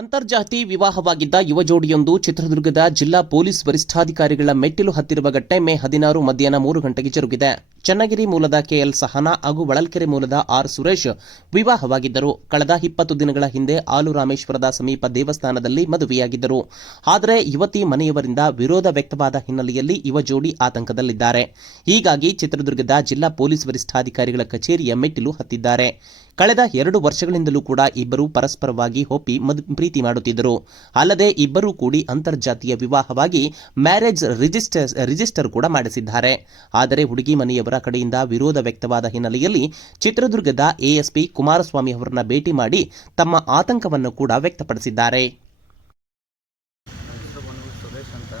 ಅಂತರ್ಜಾತಿ ವಿವಾಹವಾಗಿದ್ದ ಯುವ ಜೋಡಿಯೊಂದು ಚಿತ್ರದುರ್ಗದ ಜಿಲ್ಲಾ ಪೊಲೀಸ್ ವರಿಷ್ಠಾಧಿಕಾರಿಗಳ ಮೆಟ್ಟಿಲು ಹತ್ತಿರುವ ಘಟನೆ ಮೇ 16 ಮಧ್ಯಾಹ್ನ 3 ಗಂಟೆಗೆ ಜರುಗಿದೆ. ಚನ್ನಗಿರಿ ಮೂಲದ ಕೆಎಲ್ ಸಹನಾ ಹಾಗೂ ಹೊಳಲ್ಕೆರೆ ಮೂಲದ ಆರ್ ಸುರೇಶ್ ವಿವಾಹವಾಗಿದ್ದರು. ಕಳೆದ 20 ದಿನಗಳ ಹಿಂದೆ ಆಲೂರಾಮೇಶ್ವರದ ಸಮೀಪ ದೇವಸ್ಥಾನದಲ್ಲಿ ಮದುವೆಯಾಗಿದ್ದರು. ಆದರೆ ಯುವತಿ ಮನೆಯವರಿಂದ ವಿರೋಧ ವ್ಯಕ್ತವಾದ ಹಿನ್ನೆಲೆಯಲ್ಲಿ ಯುವ ಜೋಡಿ ಆತಂಕದಲ್ಲಿದ್ದಾರೆ. ಹೀಗಾಗಿ ಚಿತ್ರದುರ್ಗದ ಜಿಲ್ಲಾ ಪೊಲೀಸ್ ವರಿಷ್ಠಾಧಿಕಾರಿಗಳ ಕಚೇರಿಯ ಮೆಟ್ಟಿಲು ಹತ್ತಿದ್ದಾರೆ. ಕಳೆದ 2 ವರ್ಷಗಳಿಂದಲೂ ಕೂಡ ಇಬ್ಬರು ಪರಸ್ಪರವಾಗಿ ಒಪ್ಪಿ ಪ್ರೀತಿ ಮಾಡುತ್ತಿದ್ದರು. ಅಲ್ಲದೆ ಇಬ್ಬರೂ ಕೂಡಿ ಅಂತರ್ಜಾತೀಯ ವಿವಾಹವಾಗಿ ಮ್ಯಾರೇಜ್ ರಿಜಿಸ್ಟರ್ ಕೂಡ ಮಾಡಿಸಿದ್ದಾರೆ. ಆದರೆ ಹುಡುಗಿ ಮನೆಯವರ ಕಡೆಯಿಂದ ವಿರೋಧ ವ್ಯಕ್ತವಾದ ಹಿನ್ನೆಲೆಯಲ್ಲಿ ಚಿತ್ರದುರ್ಗದ ಎಎಸ್ಪಿ ಕುಮಾರಸ್ವಾಮಿ ಅವರನ್ನ ಭೇಟಿ ಮಾಡಿ ತಮ್ಮ ಆತಂಕವನ್ನು ಕೂಡ ವ್ಯಕ್ತಪಡಿಸಿದ್ದಾರೆ. ಸುರೇಶ್ ಅಂತ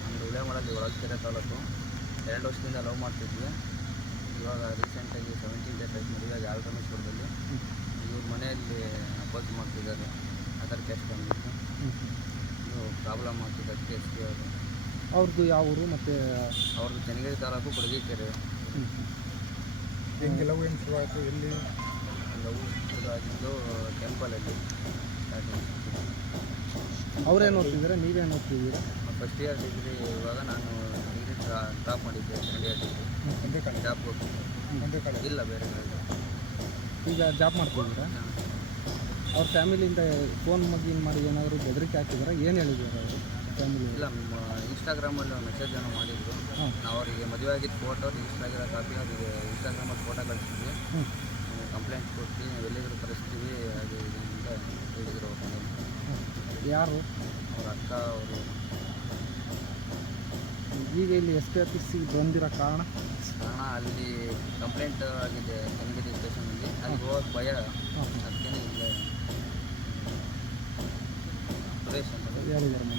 ನಮ್ಮದು ಉಳೆಮಳಲ್ಲಿ ಹೊಳಲ್ಕೆರೆ ತಾಲೂಕು. 2 ವರ್ಷದಿಂದ ಲವ್ ಮಾಡ್ತಿದ್ವಿ. ಇವಾಗ ರೀಸೆಂಟಾಗಿ 17 ಡೇಸ್ ಆಯ್ತು ಮದುವೆಯಾಗಿ ಆಲೂರಾಮೇಶ್ವರದಲ್ಲಿ. ಇವ್ರ ಮನೆಯಲ್ಲಿ ಅಪೋಸ್ ಮಾಡ್ತಿದ್ದಾರೆ. ಅದರ್ ಕೇಸ್ ಬಂದಿತ್ತು. ಇದು ಪ್ರಾಬ್ಲಮ್ ಆಗ್ತಿದೆ ಕೇಸ್ಗೆ. ಅವ್ರದ್ದು ಯಾವ ಊರು? ಮತ್ತು ಅವ್ರದ್ದು ಚನ್ನಗಿರಿ ತಾಲೂಕು ಕೊಡಗೇಕೆರೆ. ಹೆಂಗೆ ಲವ್ ಏನು ಶುರು ಆಯಿತು? ಎಲ್ಲಿ ಲವ್ ಶುರುವಾಗಿದ್ದು ಟೆಂಪಲಲ್ಲಿ ಸ್ಟಾರ್ಟಿಂಗ್. ಅವರೇನು ಓದ್ತಿದ್ದೀರಾ, ನೀವೇನು ಓದ್ತಿದ್ದೀರಾ? First year degree. ಇವಾಗ ನಾನು ಡಿಗ್ರಿ ಡ್ರಾಪ್ ಮಾಡಿದ್ದೆ. ಸೆಕೆಂಡ್ ಇಯರ್ ಡಿಗ್ರಿ ಜಾಬ್ ಹೋಗ್ತೀನಿ. ಇಲ್ಲ, ಬೇರೆ ಕಡೆ. ಈಗ ಜಾಬ್ ಮಾಡ್ತಿದ್ದೀರಾ? ಅವ್ರ ಫ್ಯಾಮಿಲಿಯಿಂದ ಫೋನ್ ಮಾಡಿ ಏನಾದರೂ ಬೆದರಿಕೆ ಹಾಕಿದಾರಾ? ಏನು ಹೇಳಿದ್ದಾರೆ ಅವರು ಫ್ಯಾಮಿಲಿ? ಇಲ್ಲ, ಇನ್ಸ್ಟಾಗ್ರಾಮಲ್ಲಿ ಮೆಸೇಜ್ ಏನೋ ಮಾಡಿದ್ರು. ನಾವು ಅವರಿಗೆ ಮದುವೆ ಆಗಿದ್ದು ಫೋಟೋ ಇನ್ಸ್ಟಾಗ್ರಾಮ್ ಕಾಪಿ ಅವರಿಗೆ ಇನ್ಸ್ಟಾಗ್ರಾಮಲ್ಲಿ ಫೋಟೋ ಕಳಿಸಿದ್ವಿ. ಕಂಪ್ಲೇಂಟ್ ಕೊಟ್ಟು ಎಲ್ಲಿದ್ರು ಕಳಿಸ್ತೀವಿ ಅದು ಇದು ಅಂತ ಹೇಳಿದರು. ಅವ್ರ ಮನೇಲಿ ಯಾರು? ಅವ್ರ ಅಕ್ಕ ಅವರು. ಈಗ ಇಲ್ಲಿ ಎಸ್ ಪಿ ಆಫೀಸಿಗೆ ಬಂದಿರೋ ಕಾರಣ ಅಲ್ಲಿ ಕಂಪ್ಲೇಂಟ್ ಆಗಿದೆ ಚನ್ನಗಿರಿ ಸ್ಟೇಷನಲ್ಲಿ. ಅಲ್ಲಿ ಹೋಗೋಕ್ಕೆ ಭಯ. ಅದಕ್ಕೇ ಇಲ್ಲೇ ಸುರೇಶ್ ಅಂತ ಹೇಳಿದ್ದಾರೆ.